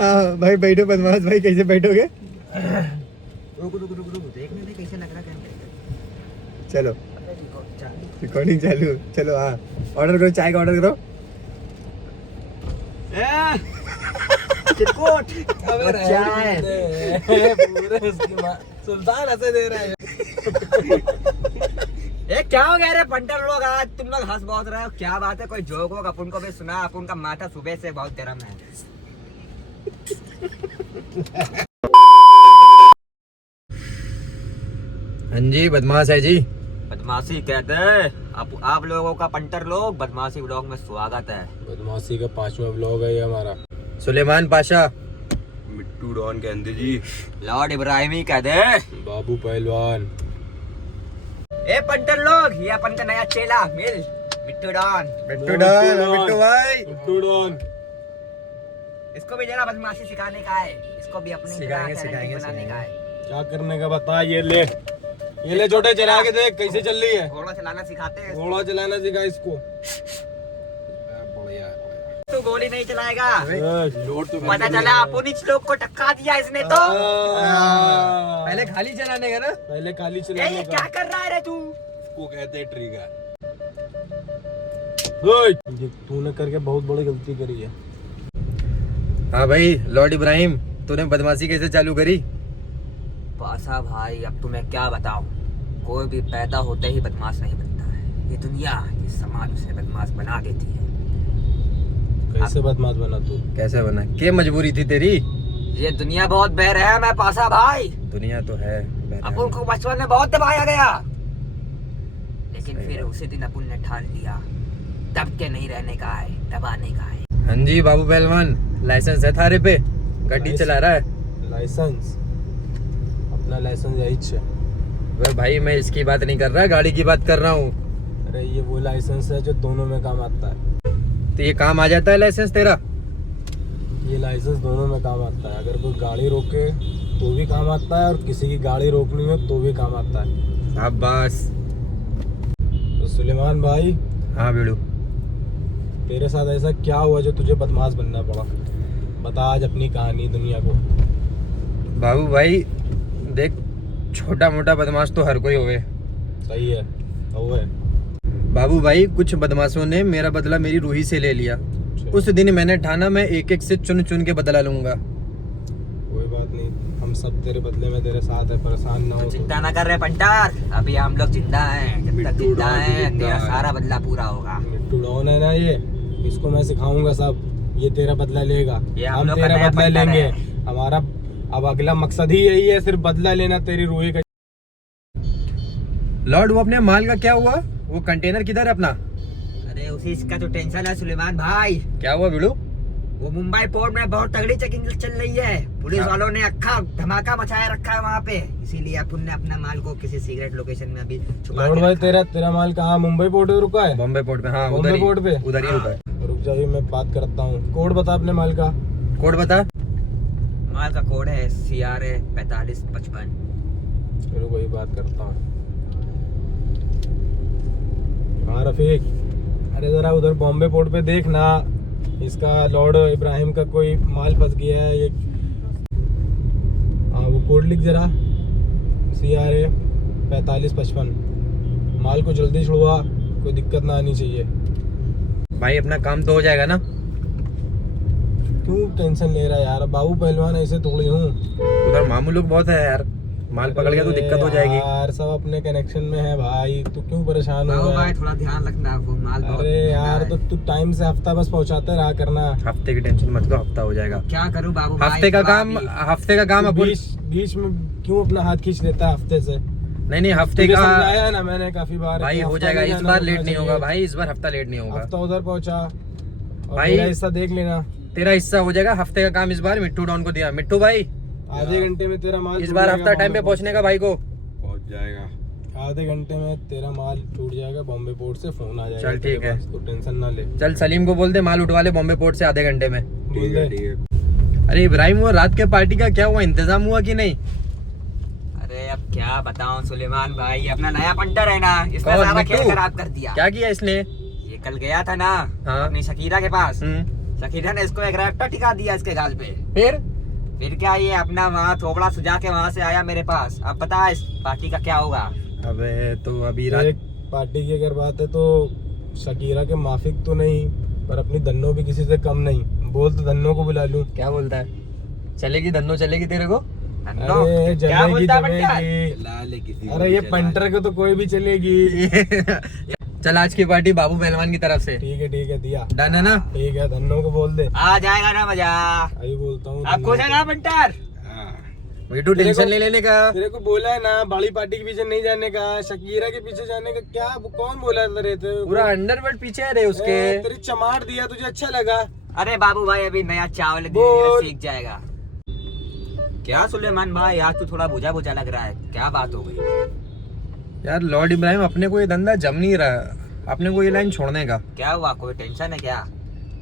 हाँ भाई बैठो बदमाश भाई, कैसे बैठोगे? रुक देखने दे कैसे लग रहा कैमरे। चलो रिकॉर्डिंग चालू, चलो हाँ ऑर्डर करो, चाय का ऑर्डर करो। चिरकुट चाय पूरे उसकी माँ सुल्तान ऐसे दे रहा है। ए क्या हो गया रे पंटर लोग, आज तुम लोग हंस बहुत रहे हो, क्या बात है? कोई जोक वोक अपन को भी सुना, अपन का माथा सुबह से बहुत गर्म है। हाँ जी बदमाश है जी। बदमाशी कहते हैं आप लोगों का पंटर लोग, बदमाशी व्लॉग में स्वागत है। बदमाशी का 5वां व्लॉग है ये हमारा। सुलेमान पाशा, मिट्टू डॉन कहते जी, लॉर्ड इब्राहिमी कह दे, बाबू पहलवान। ए पंटर लोग, ये अपन का नया चेला मिट्टू डॉन। मिट्टू डॉन, मिट्टू भाई, मिट्टू डॉन। इसको भी जरा बदमाशी सिखाने का है, इसको भी अपनी सिखाएंगे बनाने का है। क्या करने का बता, ये ले छोटे चला के देख कैसे चल रही है। घोड़ा चलाना सिखाते हैं, घोड़ा चलाना सिखा इसको। बढ़िया तू गोली नहीं चलाएगा, लोड तो पता चला अपन लोग को टक्का दिया इसने तो। पहले खाली चलाने का ना, पहले खाली ए, चलाने ये का। क्या कर रहा है रे तू? इसको कहते हैं ट्रिगर। तूने करके बहुत बड़ी गलती करी है। हाँ भाई लॉर्ड इब्राहिम, तूने बदमाशी कैसे चालू करी? पासा भाई अब तुम्हें क्या बताऊं, कोई भी पैदा होते ही बदमाश नहीं बनता है। ये दुनिया, ये समाज उसे बदमाश बना देती है। कैसे बदमाश बना तू? कैसे बना? क्या मजबूरी थी तेरी? ये दुनिया बहुत बेरहम है पासा भाई। दुनिया तो है अपन को बचपन में बहुत दबाया गया, लेकिन फिर उसी दिन अपन ने ठान लिया दब के नहीं रहने का है, दबाने का है। हाँ जी बाबू पहलवान, लाइसेंस है थारे पे? गाड़ी चला रहा है? लाइसेंस? अपना लाइसेंस यही है। वह भाई मैं इसकी बात नहीं कर रहा, गाड़ी की बात कर रहा हूँ। अरे ये वो लाइसेंस है जो दोनों में काम आता है। तो ये काम आ जाता है लाइसेंस तेरा? ये लाइसेंस दोनों में काम आता है। अगर कोई गाड़ी रोके तो भी काम आता है, और किसी की गाड़ी रोकनी हो तो भी काम आता है। शाबाश। तो सुलेमान भाई, हाँ बेड़ू, तेरे साथ ऐसा क्या हुआ जो तुझे बदमाश बनना पड़ा? बता आज अपनी कहानी दुनिया को। बाबू भाई देख, छोटा मोटा बदमाश तो हर कोई होवे। सही है, वो है। बाबू भाई कुछ बदमाशों ने मेरा बदला मेरी रूही से ले लिया। उस दिन मैंने ठाना मैं एक एक से चुन चुन के बदला लूंगा। कोई बात नहीं, हम सब तेरे बदले में तेरे साथ है, परेशान ना हो। चिंता ना कर रहे पंटार, अभी हम लोग जिंदा हैं। जब तक जिंदा हैं तेरा सारा बदला पूरा होगा। मिट्टू डॉन है ना ये, इसको मैं सिखाऊंगा सब। ये तेरा बदला लेगा, ये हम हम लोग का तेरा नया बदला पंटर लेंगे। है। हमारा अब अगला मकसद ही यही है, सिर्फ बदला लेना तेरी रूही का। लॉर्ड वो अपने माल का क्या हुआ? वो कंटेनर किधर है अपना? अरे उसी इसका तो टेंशन है सुलेमान भाई। क्या हुआ बिड़ू? वो मुंबई पोर्ट में बहुत तगड़ी चेकिंग चल रही है। पुलिस वालों ने अक्खा धमाका मचाया रखा है वहाँ पे, इसीलिए अपन ने अपना माल को किसी सीक्रेट लोकेशन में अभी छुपा लॉर्ड के भाई, रखा है। तेरा माल कहाँ? मुंबई पोर्ट पे रुका है? बॉम्बे पोर्ट पे। हाँ बॉम्बे पोर्ट पे उधर ही रुका है। रुक जाइए, मैं बात करता हूँ। कोड बता अपने माल का। कोड बता। माल का कोड है CRA 4555। चलो वही बात करता हूँ। हाँ रफीक, अरे जरा उधर बॉम्बे पोर्ट पे देख ना, इसका लॉर्ड इब्राहिम का कोई माल फंस गया है। ये हाँ वो कोड लिख जरा, CRA 4555। माल को जल्दी छुड़वा, कोई दिक्कत ना आनी चाहिए। भाई अपना काम तो हो जाएगा ना? क्यों टेंशन ले रहा है यार? बाबू पहलवान ऐसे थोड़ी हूँ। उधर मामू लोग बहुत है यार, माल पकड़ गया तो दिक्कत हो जाएगी यार, सब अपने कनेक्शन में है भाई, तू क्यों परेशान हो बाबू रहा भाई है? थोड़ा ध्यान रखना, वो माल बहुत अरे महंगा यार है। तो तू टाइम से हफ्ता बस पहुंचाते रहा करना। हफ्ते की टेंशन मत लो, हफ्ता हो जाएगा। क्या करूं बाबू भाई, हफ्ते का थोड़ा काम, अभी- हफ्ते का काम अपन। बीच में क्यों अपना हाथ खींच लेता है हफ्ते से? नहीं हफ्ते तुझे का समझाया है ना मैंने काफी बार। भाई कि हो हफ्ता जाएगा, नहीं इस जाना बार रुकना लेट नहीं होगा चाहिए। भाई, इस बार हफ्ता लेट नहीं होगा। हफ्ता उधर पहुंचा और भाई मेरा हिस्सा देख लेना। तेरा हिस्सा हो जाएगा। हफ्ते का काम इस बार मिट्टू डॉन को दिया। मिट्टू भाई आधे घंटे में तेरा माल इस छूट बार जाएगा हफ्ता टाइम पे बॉम्बे पहुंचने का भाई को। पहुंच जाएगा। आधे घंटे में तेरा माल छूट जाएगा, बॉम्बे पोर्ट से फोन आ जाएगा। चल ठीक है, तो टेंशन ना ले। चल सलीम को बोल दे माल उठवा ले बॉम्बे पोर्ट से आधे घंटे में। बोल दे। अरे इब्राहिम वो रात के पार्टी का क्या हुआ, इंतजाम हुआ कि नहीं? अरे अब क्या बताऊं सुलेमान भाई, अपना नया पंटर है ना, इसने कौन, सारा मिट्टू? खेल खराब कर दिया। क्या किया इसने? ये ये कल गया था ना हाँ। अपनी शकीरा के पास, हम्म, शकीरा ने इसको एक रैप्टर टिका दिया इसके गाल पे। फिर क्या ये अपना वहाँ थोबड़ा सुझा के वहाँ से आया मेरे पास। अब पता है इस पार्टी का क्या होगा। अबे तो अभी एक पार्टी की अगर बात है तो शकीरा के माफिक तो नहीं, पर अपनी धन्नो भी किसी से कम नहीं। बोल तो धन्नो को बुला लूं। क्या बोलता है? चलेगी धन्नो, चलेगी तेरे को? धन्नो, अरे क्या जलेगी बोलता है बंटा? जमेगी। अरे ये पंटर को तो कोई भी चलेगी। चल आज की पार्टी बाबू पहलवान की तरफ से। ठीक है दिया। डन है ना? ठीक है, धन्नो को बोल दे। आ जाएगा ना मजा। अभी बोलता हूँ। आप खुश है ना बंटर? बेटू टेंशन नहीं लेने का। तेरे को बोला है ना बड़ी पार्टी के पीछे नहीं जाने का, शकीरा के पीछे जाने का। क्या कौन बोला तेरे? पूरा अंडरवर्ल्ड पीछे है रे उसके। तेरी चमाट दिया, तुझे अच्छा लगा? अरे बाबू भाई अभी नया चावल धीरे बोल। धीरे सीख जाएगा। क्या सुलेमान भाई आज तू थोड़ा बुझा बुझा लग रहा है, क्या बात हो गई? यार लॉर्ड इब्राहिम, अपने को ये धंधा जम नहीं रहा, अपने को ये लाइन छोड़ने का। क्या हुआ, कोई टेंशन है क्या?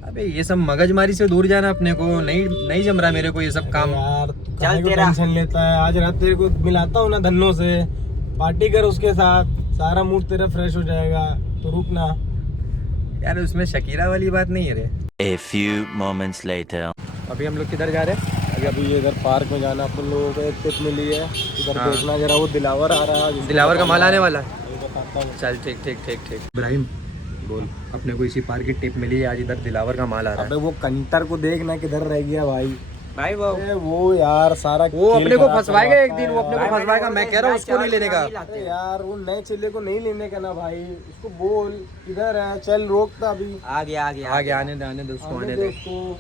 अबे ये सब मगजमारी से दूर जाना अपने को। नहीं जम रहा मेरे को ये सब काम। यार चल को तेरा। टेंशन लेता है। आज रात तेरे को मिलाता हूँ ना धन्नो से, पार्टी कर उसके साथ, सारा मूड तेरा फ्रेश हो जाएगा। तो रुक ना यार उसमें शकीरा वाली बात नहीं है रे। A few moments later. अभी हम लोग किधर जा रहे हैं? अभी इधर पार्क में जाना अपन लोगों को एक टिप मिली है। इधर हाँ। देखना जरा, वो दिलावर आ रहा है। दिलावर का माल आने वाला है। ये बताता हूँ। चल ठीक। इब्राहिम बोल। अपने को इसी पार्क की टिप मिली है, आज इधर दिलावर का माल आ रहा है। अबे वो कंटर को देखना किधर रह गया भाई। भाई वो अरे वो यार सारा वो खेल अपने को खराब फंसवाएगा करवाता एक दिन, वो है अपने यार। को फंसवाएगा। मैं कह रहा हूँ उसको नहीं लेने का। अरे यार वो नए चेले को नहीं लेने का ना भाई। उसको बोल किधर है, चल रोकता अभी। आ गया आगे आने दे उसको, आने दे। उसको।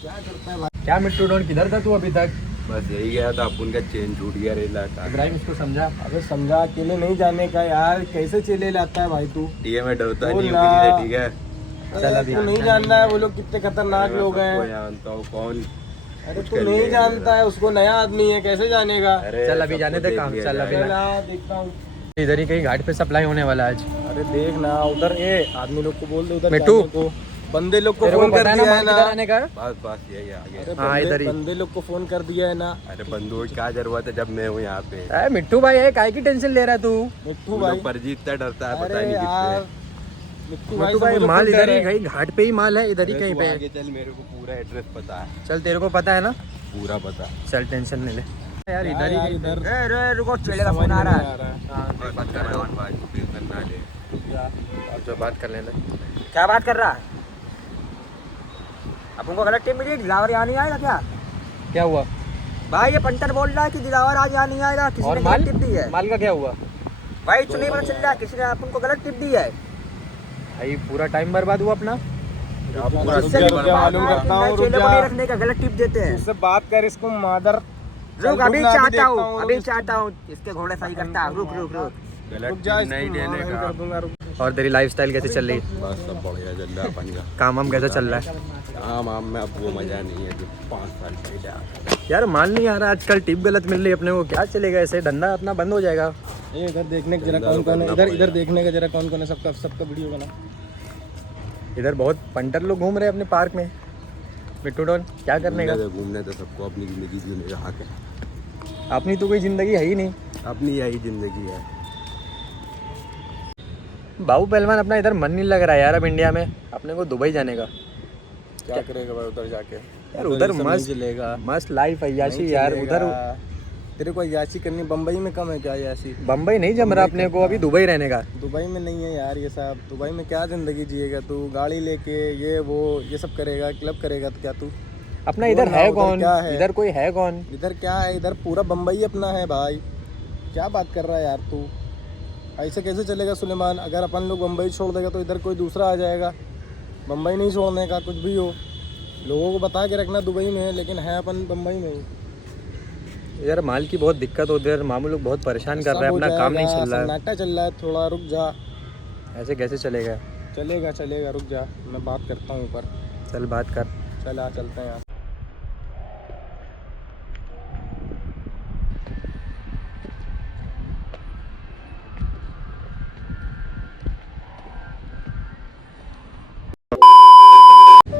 क्या करता है भाई? क्या मिट्टू डॉन, किधर था तू अभी तक? बस यही गया था, अपन का चेन छूट गया रेला का। इब्राहिम इसको समझा। अबे समझा, अकेले नहीं जाने का यार। कैसे चेले लाता है भाई तू? ठीक है, मैं डरता बोल नहीं ना। हूँ किसी से, ठीक है। चल अभी। तू नहीं जानना है वो लोग कितने खतरनाक मैं लोग सबको हैं। जानता हूँ कौन। अरे कुछ तू कर नहीं लिया जानता है उसको, नया आदमी है, कैसे जानेगा? अरे चल अभी सबको जाने दे देख काम, लिया चल अभी। जाएगा। चल देखता हूँ। इधर ही कहीं घाट पे सप्लाई होने वाला है आज। अरे देख ना उधर, ये आदमी लोग को बोल दे उधर मिट्टू। जाने को। बंदे लोग को तेरे को फोन कर पता है ना दिया है माल ना। किधर आने का? बस यही आगे। अरे हाँ, इधर ही। बंदे लोग को फोन कर दिया है ना। अरे बंदूक क्या जरूरत है जब मैं हूँ यहाँ पे। अरे मिट्टू भाई है, काय की टेंशन ले रहा है तू? मिट्टू तू भाई, लोग पर जीतता डरता है, पता अरे नहीं यार किससे। मिट्टू मिट्टू से भाई मुझे माल फोन इधर कर ही, रहा है। कहीं घाट पे ही माल है, इधर ही अरे कहीं तू पे। आगे चल, मेरे को पूरा एड्रेस पता है, चल तेरे को पता है ना? पूरा पता है। चल टेंशन नहीं ले यार, क्या इधर ही यार, कहीं पे। इधर अरे रुको, चेले का समझ फोन आ में रहा नहीं है। बस पहलवान भाई को टेंशन ना ले। और जो बात कर लेना। क्या बात कर रहा है? अब उनको गलत टिप मिली, दिलावर यहाँ नहीं आएगा क्या? क्या हुआ? भाई ये पंटर बोल रहा है कि दिलावर आज यहाँ नहीं आएगा, किसी और ने माल? गलत टिप दी है। माल का क्या हुआ? भाई सुनिए, पता चल रहा है किसी ने अपन को गलत टिप दी है। भाई पूरा टाइम बर्बाद हुआ अपना। पूरा रुक जा, रुक जा, मालूम करता हूँ, रुक चेले को जा। नहीं रखने का, गलत टिप देते हैं। उससे बात कर, इसको मादर। रुक, अभी रुक ना, चाहता देखता हूँ, अभी रुक। चाहता हूँ इसके घोड़े सही करता हूँ। रुक रुक रुक। गलत रुक जा, टिप नहीं इसको देने मादर का। कर दूंगा, रुक। और तेरी लाइफस्टाइल कैसे चल रही है? बस सब बढ़िया चल रहा है अपन का। काम वाम कैसा चल रहा है? आम में अब वो मजा नहीं है जो 5 साल पहले आता था। यार माल नहीं आ रहा आजकल, टिप गलत मिल रही है अपने को। क्या चलेगा ऐसे? धंधा अपना बंद हो जाएगा। ये इधर देखने का जरा कौन कौन है, इधर देखने का जरा कौन कौन है, सबका वीडियो बना। इधर बहुत पंटर लोग घूम रहे हैं अपने पार्क में। मिट्टू डॉन क्या करने का? घूमने तो सबको अपनी जिंदगी जीने का हक है। अपनी तो कोई जिंदगी है ही नहीं। अपनी यही जिंदगी है। बाबू पहलवान अपना इधर मन नहीं लग रहा है यार अब इंडिया में। अपने को दुबई जाने का। क्या करेगा भाई उधर जाके? यार उधर मस्त चलेगा, मस्त लाइफ अय्याशी यार। उधर तेरे को अय्याशी करनी बम्बई में कम है क्या? अय्याशी बम्बई नहीं जम रहा अपने को, अभी दुबई रहने का। दुबई में नहीं है यार ये सब। दुबई में क्या जिंदगी जिएगा तू? गाड़ी लेके ये वो ये सब करेगा, क्लब करेगा तो क्या तू? अपना इधर बोल ना, है उधर कौन? क्या है? इधर कोई है कौन? इधर क्या है? इधर पूरा बम्बई अपना है भाई। क्या बात कर रहा है यार तू? ऐसे कैसे चलेगा सुलेमान? अगर अपन लोग बम्बई छोड़ देगा तो इधर कोई दूसरा आ जाएगा। बम्बई नहीं छोड़ने का, कुछ भी हो। लोगों को बता के रखना दुबई में है, लेकिन है अपन बम्बई में ही। यार माल की बहुत दिक्कत होती है, मामू लोग बहुत परेशान कर रहे हैं, अपना काम नहीं चल रहा है। सन्नाटा चल रहा है, थोड़ा रुक जा। ऐसे कैसे चलेगा? चलेगा, रुक जा, मैं बात करता हूँ ऊपर। चल बात कर। चल आ चलते हैं यहाँ।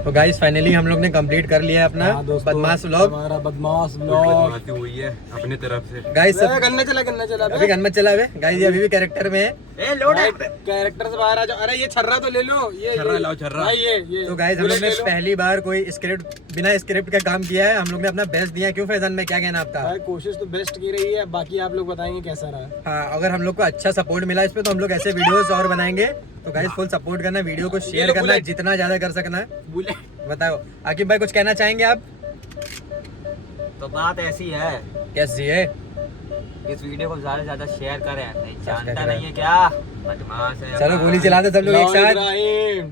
तो गाइस फाइनली हम लोग ने कंप्लीट कर लिया है अपना हाँ दोस्तों, बदमाश व्लॉग। हमारा बदमाश व्लॉग। बात हुई है अपने तरफ से। गाइस गन्ना चला अभी गन मत चला गाइस, ये अभी भी कैरेक्टर में है। ए लोड है कैरेक्टर से बाहर आ जाओ। अरे ये छर्रा तो ले लो, ये छर्रा लाओ, छर्रा। भाई ये तो गाइस हम लोग ने पहली बार कोई स्क्रिप्ट बिना स्क्रिप्ट का काम किया है। हम लोग ने अपना बेस्ट दिया। क्यों फैजान में क्या कहना आपका? भाई कोशिश तो बेस्ट की रही है, बाकी आप लोग बताएंगे कैसा रहा। हाँ, अगर हम लोग को अच्छा सपोर्ट मिला इस पे तो हम लोग ऐसे वीडियोस और बनाएंगे। तो गाइस फुल सपोर्ट करना, वीडियो को शेयर लो करना, बुलेट। जितना ज्यादा कर सकना है। बुलेट। बताओ आकिब भाई, कुछ कहना चाहेंगे आप? तो बात ऐसी है, कैसी है? इस वीडियो को ज्यादा से ज्यादा शेयर करें। नहीं जानता करें। नहीं है क्या, बदमाश है। चलो गोली चला दो सब लोग एक साथ। इब्राहिम।